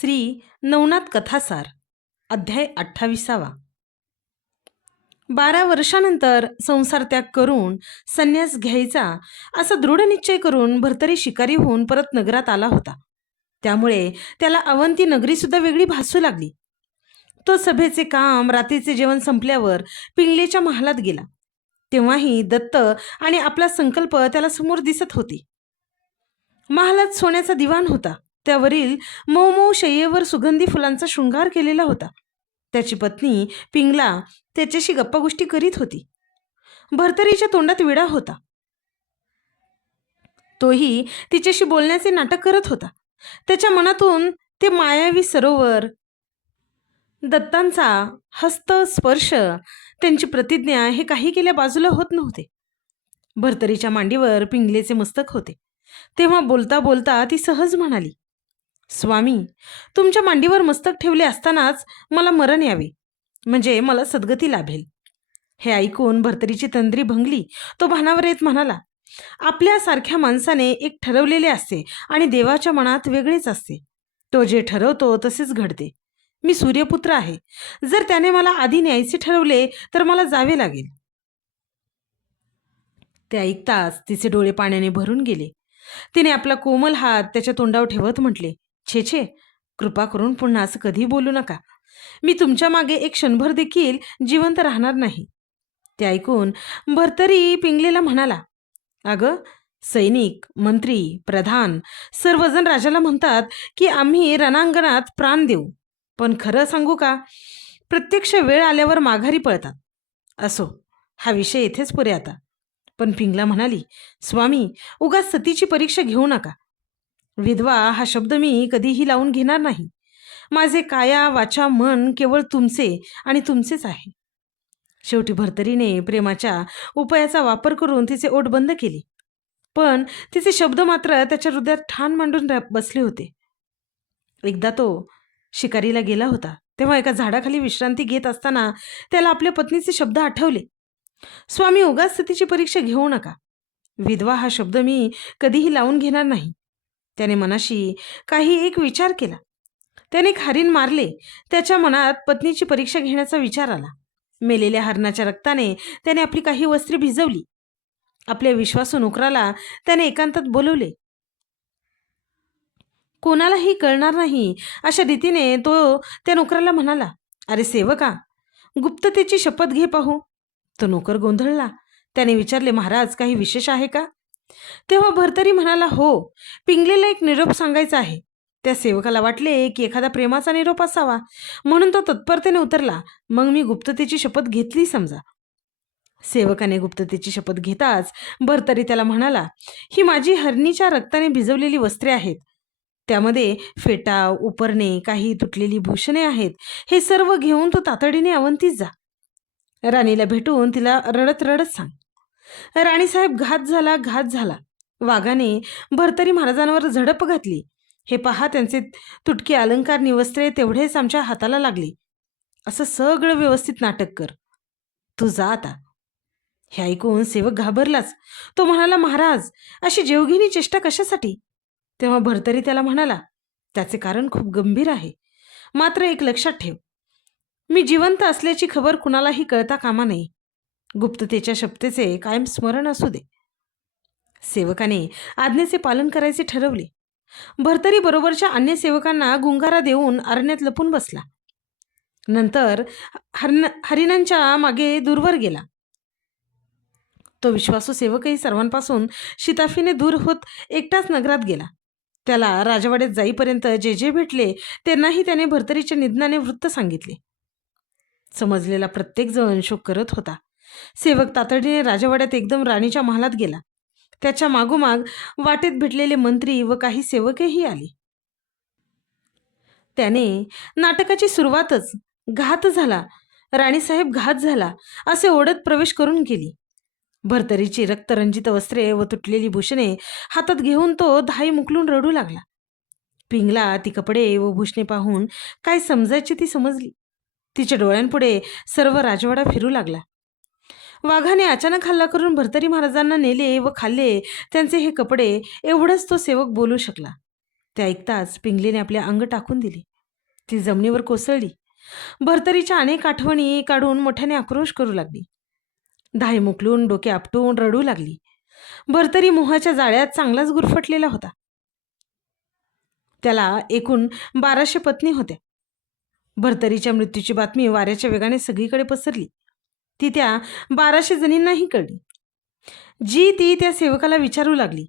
श्री नवनाथ कथासार अध्याय 28. 12 वर्षानंतर संसार त्याग करून संन्यास घ्यायचा असा दृढ निश्चय करून भर्तरी शिकारी होऊन परत नगरात आला होता. त्यामुळे त्याला अवंती नगरी सुद्धा वेगळी भासू लागली. तो सभेचे काम रात्रीचे जेवण संपल्यावर पिंगलेच्या महालात गेला. तेव्हाही दत्त आणि आपला संकल्प त्याला समोर दिसत होती. महालात सोन्याचा दिवाण होता. त्यावरील मऊ मऊ शय्येवर सुगंधी फुलांचा शृंगार केलेला होता. त्याची पत्नी पिंगला त्याच्याशी गप्पागोष्टी करीत होती. भर्तरीच्या तोंडात विडा होता. तोही तिच्याशी बोलण्याचे नाटक करत होता. त्याच्या मनातून ते मायावी सरोवर, दत्तांचा हस्त स्पर्श, त्यांची प्रतिज्ञा हे काही केल्या बाजूला होत नव्हते. भर्तरीच्या मांडीवर पिंगलेचे मस्तक होते. तेव्हा बोलता बोलता ती सहज म्हणाली, स्वामी, तुमच्या मांडीवर मस्तक ठेवले असतानाच मला मरण यावे, म्हणजे मला सद्गती लाभेल. हे ऐकून भर्तरीची तंद्री भंगली. तो भानावर येत म्हणाला, आपल्यासारख्या माणसाने एक ठरवलेले असते आणि देवाच्या मनात वेगळेच असते. तो जे ठरवतो तसेच घडते. मी सूर्यपुत्र आहे. जर त्याने मला आधी न्यायचे ठरवले तर मला जावे लागेल. ते ऐकताच तिचे डोळे पाण्याने भरून गेले. तिने आपला कोमल हात त्याच्या तोंडावर ठेवत म्हटले, छे छे, कृपा करून पुन्हा असं कधी बोलू नका. मी तुमच्या मागे एक क्षणभर देखील जिवंत राहणार नाही. ते ऐकून भर्तरी पिंगलेला म्हणाला, अगं, सैनिक, मंत्री, प्रधान सर्वजण राजाला म्हणतात की आम्ही रणांगणात प्राण देऊ, पण खरं सांगू का, प्रत्यक्ष वेळ आल्यावर माघारी पळतात. असो, हा विषय येथेच पुरे आता. पण पिंगला म्हणाली, स्वामी, उगाच सतीची परीक्षा घेऊ नका. विधवा हा शब्द मी कधीही लावून घेणार नाही. माझे काया वाचा मन केवळ तुमचे आणि तुमचेच आहे. शेवटी भर्तरीने प्रेमाच्या उपायाचा वापर करून तिचे ओठ बंद केले. पण तिचे शब्द मात्र त्याच्या हृदयात ठाण मांडून बसले होते. एकदा तो शिकारीला गेला होता. तेव्हा एका झाडाखाली विश्रांती घेत असताना त्याला आपल्या पत्नीचे शब्द आठवले, स्वामी, उगाच सतीची परीक्षा घेऊ नका. विधवा हा शब्द मी कधीही लावून घेणार नाही. त्याने मनाशी काही एक विचार केला. त्याने खारीन मारले. त्याच्या मनात पत्नीची परीक्षा घेण्याचा विचार आला. मेलेल्या हरणाच्या रक्ताने त्याने आपली काही वस्त्रे भिजवली. आपल्या विश्वासू नोकराला त्याने एकांतात बोलवले. कोणालाही कळणार नाही अशा रीतीने तो त्या नोकराला म्हणाला, अरे सेवका, गुप्ततेची शपथ घे पाहू. तो नोकर गोंधळला. त्याने विचारले, महाराज, काही विशेष आहे का? तेव्हा भर्तरी म्हणाला, हो, पिंगलेला एक निरोप सांगायचा आहे. त्या सेवकाला वाटले की एखादा प्रेमाचा निरोप असावा, म्हणून तो तत्परतेने उतरला. मग मी गुप्ततेची शपथ घेतली समजा. सेवकाने गुप्ततेची शपथ घेताच भर्तरी त्याला म्हणाला, ही माझी हरणीच्या रक्ताने भिजवलेली वस्त्रे आहेत. त्यामध्ये फेटा, उपरणे, काही तुटलेली भूषणे आहेत. हे सर्व घेऊन तू तातडीने अवंतीस जा. राणीला भेटून तिला रडत रडत सांग, राणीसाहेब, घात झाला, घात झाला. वाघाने भर्तरी महाराजांवर झडप घातली. हे पहा, त्यांचे तुटके अलंकार निवस्त्रे तेवढेच आमच्या हाताला लागले. असं सगळं व्यवस्थित नाटक कर. तू जा आता. हे ऐकून सेवक घाबरलाच. तो म्हणाला, महाराज, अशी जीवघेणी चेष्टा कशासाठी? तेव्हा भर्तरी त्याला म्हणाला, त्याचे कारण खूप गंभीर आहे. मात्र एक लक्षात ठेव, मी जिवंत असल्याची खबर कुणालाही कळता कामा नये. गुप्ततेच्या शपथेचे कायम स्मरण असू दे. सेवकाने आज्ञेचे पालन करायचे ठरवले. भर्तरी बरोबरच्या अन्य सेवकांना गुंगारा देऊन अरण्यात लपून बसला. नंतर हरिणांच्या मागे दूरवर गेला. तो विश्वासू सेवकही सर्वांपासून शिताफीने दूर होत एकटाच नगरात गेला. त्याला राजवाड्यात जाईपर्यंत जे जे भेटले त्यांनाही त्याने भर्तरीच्या निधनाने वृत्त सांगितले. समजलेला प्रत्येक जण शोक करत होता. सेवक तातडीने राजवाड्यात एकदम राणीच्या महालात गेला. त्याच्या मागोमाग वाटेत भेटलेले मंत्री व काही सेवकही आले. त्याने नाटकाची सुरुवातच घात झाला, राणीसाहेब, घात झाला असे ओढत प्रवेश करून गेली. भर्तरीची रक्तरंजित वस्त्रे व तुटलेली भूषणे हातात घेऊन तो धाई मुकलून रडू लागला. पिंगला ती कपडे व भूषणे पाहून काय समजायची ती समजली. तिच्या डोळ्यांपुढे सर्व राजवाडा फिरू लागला. वाघाने अचानक हल्ला करून भर्तरी महाराजांना नेले व खाल्ले त्यांचे हे कपडे, एवढंच तो सेवक बोलू शकला. ते ऐकताच पिंगलीने आपले अंग टाकून दिले. ती जमिनीवर कोसळली. भरतरीच्या अनेक आठवणी काढून मोठ्याने आक्रोश करू लागली. धाय मुकलून डोके आपटून रडू लागली. भरतरी मोहाच्या जाळ्यात चांगलाच गुरफटलेला होता. त्याला एकूण 1200 पत्नी होत्या. भरतरीच्या मृत्यूची बातमी वाऱ्याच्या वेगाने सगळीकडे पसरली. ती त्या 1200 जणींनाही कळली. जी ती त्या सेवकाला विचारू लागली.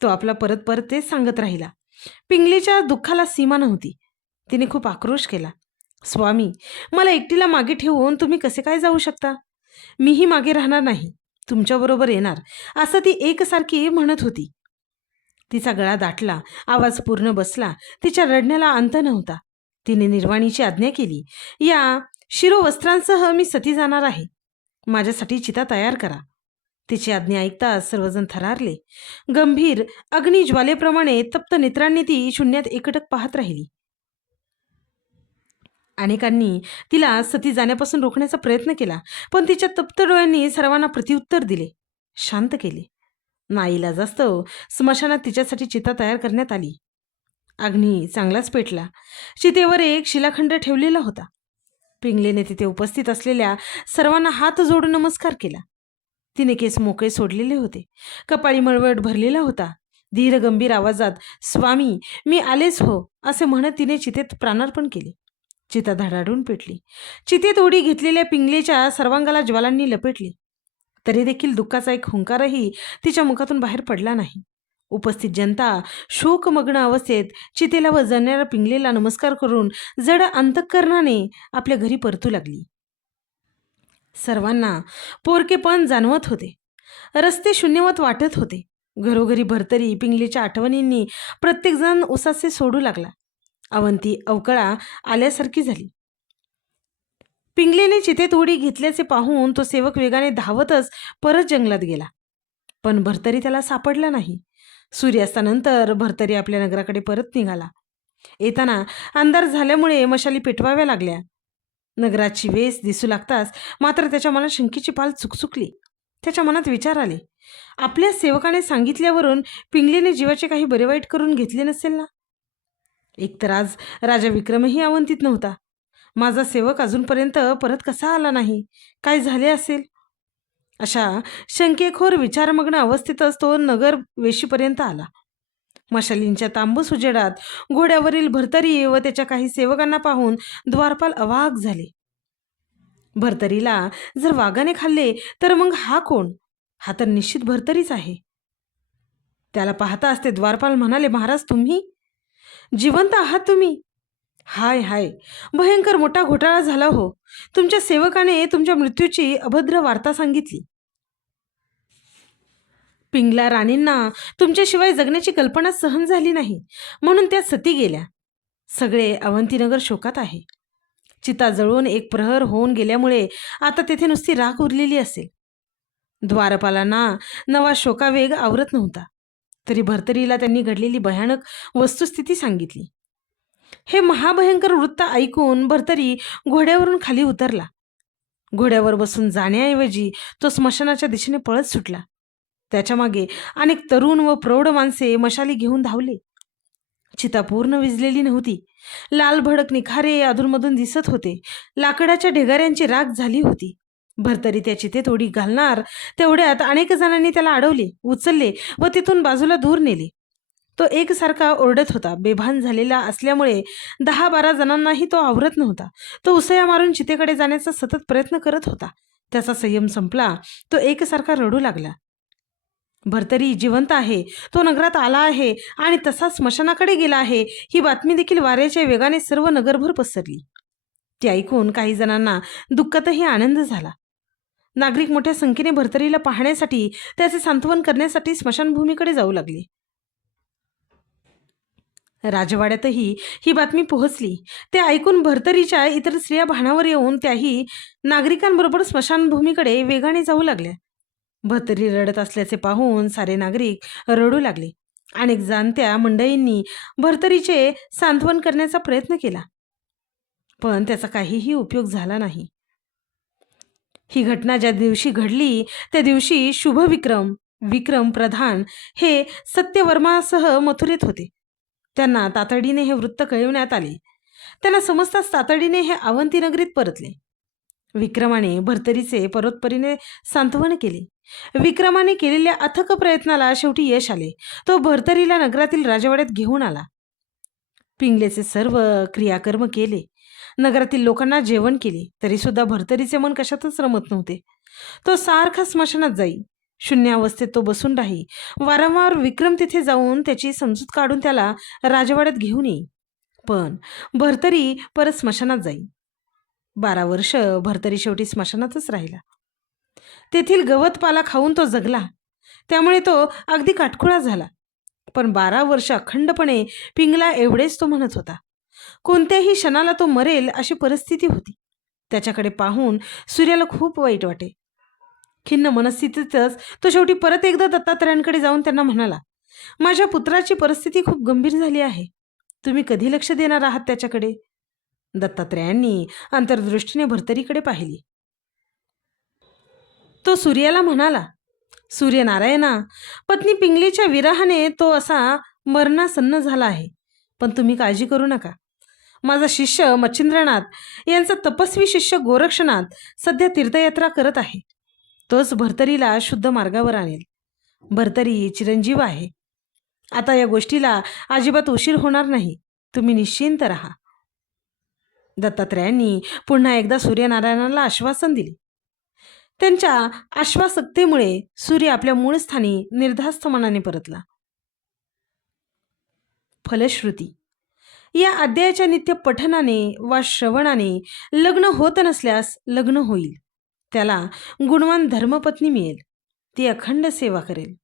तो आपला परत परत तेच सांगत राहिला. पिंगलीच्या दुःखाला सीमा नव्हती. तिने खूप आक्रोश केला. स्वामी, मला एकटीला मागे ठेवून तुम्ही कसे काय जाऊ शकता? मीही मागे राहणार नाही, तुमच्याबरोबर येणार, असं ती एकसारखी म्हणत होती. तिचा गळा दाटला, आवाज पूर्ण बसला. तिच्या रडण्याला अंत नव्हता. तिने निर्वाणीची आज्ञा केली. या शिरोवस्त्रांसह मी सती जाणार आहे. माझ्यासाठी चिता तयार करा. तिची आज्ञा ऐकताच सर्वजण थरारले. गंभीर अग्निज्वालेप्रमाणे तप्त नेत्रांनी ती शून्यात एकटक पाहत राहिली. अनेकांनी तिला सती जाण्यापासून रोखण्याचा प्रयत्न केला, पण तिच्या तप्त डोळ्यांनी सर्वांना प्रत्युत्तर दिले, शांत केले. नाईलाजास्तव स्मशानात तिच्यासाठी चिता तयार करण्यात आली. अग्नी चांगलाच पेटला. चितेवर एक शिलाखंड ठेवलेला होता. पिंगलेने तिथे उपस्थित असलेल्या सर्वांना हात जोडून नमस्कार केला. तिने केस मोकळे सोडलेले होते. कपाळी मळवट भरलेला होता. धीर गंभीर आवाजात स्वामी मी आलेच हो असे म्हणत तिने चितेत प्राणार्पण केले. चिता धडाडून पेटली. चितेत उडी घेतलेल्या पिंगलेच्या सर्वांगाला ज्वालांनी लपेटली. तरी देखील दुःखाचा एक हुंकारही तिच्या मुखातून बाहेर पडला नाही. उपस्थित जनता शोकमग्न अवस्थेत चितेला व जळणाऱ्या पिंगलेला नमस्कार करून जड अंतःकरणाने आपल्या घरी परतू लागली. सर्वांना पोरकेपण जाणवत होते. रस्ते शून्यवत वाटत होते. घरोघरी भरतरी पिंगलेच्या आठवणींनी प्रत्येकजण उसासे सोडू लागला. अवंती अवकळा आल्यासारखी झाली. पिंगलेने चितेत उडी घेतल्याचे पाहून तो सेवक वेगाने धावतच परत जंगलात गेला. पण भरतरी त्याला सापडला नाही. सूर्यास्तानंतर भरतरी आपल्या नगराकडे परत निघाला. येताना अंधार झाल्यामुळे मशाली पेटवाव्या लागल्या. नगराची वेस दिसू लागताच मात्र त्याच्या मनात शंकेची पाल चुकचुकली. त्याच्या मनात विचार आले, आपल्या सेवकाने सांगितल्यावरून पिंगलेने जीवाचे काही बरे वाईट करून घेतले नसेल ना? एकतर आज राजा विक्रमही अवंतीत नव्हता. माझा सेवक अजूनपर्यंत परत कसा आला नाही? काय झाले असेल? अशा शंकेखोर विचारमग्न अवस्थेतच तो नगर वेशीपर्यंत आला. मशालींच्या तांबूस उजेडात घोड्यावरील भरतरी व त्याच्या काही सेवकांना पाहून द्वारपाल अवाक झाले. भरतरीला जर वाघाने खाल्ले तर मग हा कोण? हा तर निश्चित भरतरीच आहे. त्याला पाहताच ते द्वारपाल म्हणाले, महाराज तुम्ही जिवंत आहात तुम्ही? हाय हाय, भयंकर मोठा घोटाळा झाला हो. तुमच्या सेवकाने तुमच्या मृत्यूची अभद्र वार्ता सांगितली. पिंगला राणींना तुमच्याशिवाय जगण्याची कल्पना सहन झाली नाही, म्हणून त्या सती गेल्या. सगळे अवंतीनगर शोकात आहे. चिता जळून एक प्रहर होऊन गेल्यामुळे आता तेथे नुसती राख उरलेली असेल. द्वारपालांना नवा शोकावेग आवरत नव्हता. तरी भरतरीला त्यांनी घडलेली भयानक वस्तुस्थिती सांगितली. हे महाभयंकर वृत्त ऐकून भरतरी घोड्यावरून खाली उतरला. घोड्यावर बसून जाण्याऐवजी तो स्मशानाच्या दिशेने पळत सुटला. त्याच्या मागे अनेक तरुण व प्रौढ माणसे मशाली घेऊन धावले. चिता पूर्ण विझलेली नव्हती. लाल भडक निखारे अधूनमधून दिसत होते. लाकडाच्या ढिगाऱ्यांची राख झाली होती. भरतरी त्या चितेत उडी घालणार तेवढ्यात अनेक जणांनी त्याला अडवले, उचलले व तिथून बाजूला दूर नेले. तो एकसारखा ओरडत होता. बेभान झालेला असल्यामुळे 10-12 जणांनाही तो आवरत नव्हता. तो उसया मारून चितेकडे जाण्याचा सतत प्रयत्न करत होता. त्याचा संयम संपला. तो एकसारखा रडू लागला. भरतरी जिवंत आहे, तो नगरात आला आहे आणि तसा स्मशानाकडे गेला आहे ही बातमी देखील वाऱ्याच्या वेगाने सर्व नगरभर पसरली. ती ऐकून काही जणांना दुःखातही आनंद झाला. नागरिक मोठ्या संख्येने भरतरीला पाहण्यासाठी, त्याचे सांत्वन करण्यासाठी स्मशानभूमीकडे जाऊ लागले. राजवाड्यातही ही बातमी पोहोचली. ते ऐकून भरतरीच्या इतर स्त्रिया भानावर येऊन त्याही नागरिकांबरोबर स्मशानभूमीकडे वेगाने जाऊ लागल्या. भरतरी रडत असल्याचे पाहून सारे नागरिक रडू लागले. अनेक जाणत्या मंडळींनी भरतरीचे सांत्वन करण्याचा प्रयत्न केला, पण त्याचा काहीही उपयोग झाला नाही. ही घटना ज्या दिवशी घडली त्या दिवशी शुभविक्रम विक्रम प्रधान हे सत्यवर्मासह मथुरेत होते. त्यांना तातडीने हे वृत्त कळविण्यात आले. त्यांना समजताच तातडीने हे अवंती नगरीत परतले. विक्रमाने भर्तरीचे परोत्परीने सांत्वन केले. विक्रमाने केलेल्या अथक प्रयत्नाला शेवटी यश आले. तो भर्तरीला नगरातील राजवाड्यात घेऊन आला. पिंगलेचे सर्व क्रियाकर्म केले. नगरातील लोकांना जेवण केले. तरी सुद्धा भर्तरीचे मन कशातच रमत नव्हते. तो सारखा स्मशानात जाई. शून्यावस्थेत तो बसून राही. वारंवार विक्रम तिथे जाऊन त्याची समजूत काढून त्याला राजवाड्यात घेऊन येई. पण भर्तरी परत स्मशानात जाई. 12 वर्ष भर्तरी शेवटी स्मशानातच राहिला. तेथील गवतपाला खाऊन तो जगला. त्यामुळे तो अगदी काटकुळा झाला. पण 12 वर्ष अखंडपणे पिंगला एवढेच तो म्हणत होता. कोणत्याही क्षणाला तो मरेल अशी परिस्थिती होती. त्याच्याकडे पाहून सूर्याला खूप वाईट वाटे. खिन्न मनस्थितीतच तो शेवटी परत एकदा दत्तात्रयांकडे जाऊन त्यांना म्हणाला, माझ्या पुत्राची परिस्थिती खूप गंभीर झाली आहे. तुम्ही कधी लक्ष देणार आहात त्याच्याकडे? दत्तात्रयांनी अंतर्दृष्टीने भर्तरीकडे पाहिली. तो सूर्याला म्हणाला, सूर्यनारायणा, पत्नी पिंगलीच्या विरहाने तो असा मरणासन्न झाला आहे. पण तुम्ही काळजी करू नका. माझा शिष्य मच्छिंद्रनाथ यांचा तपस्वी शिष्य गोरक्षनाथ सध्या तीर्थयात्रा करत आहे. तोच भर्तरीला शुद्ध मार्गावर आणेल. भर्तरी चिरंजीव आहे. आता या गोष्टीला अजिबात उशीर होणार नाही. तुम्ही निश्चिंत राहा. दत्तात्रयांनी पुन्हा एकदा सूर्यनारायणाला आश्वासन दिले. त्यांच्या आश्वासकतेमुळे सूर्य आपल्या मूळ स्थानी निर्धास्त मनाने परतला. फलश्रुती. या अध्यायाच्या नित्य पठनाने वा श्रवणाने लग्न होत नसल्यास लग्न होईल. त्याला गुणवान धर्मपत्नी मिळेल. ती अखंड सेवा करेल.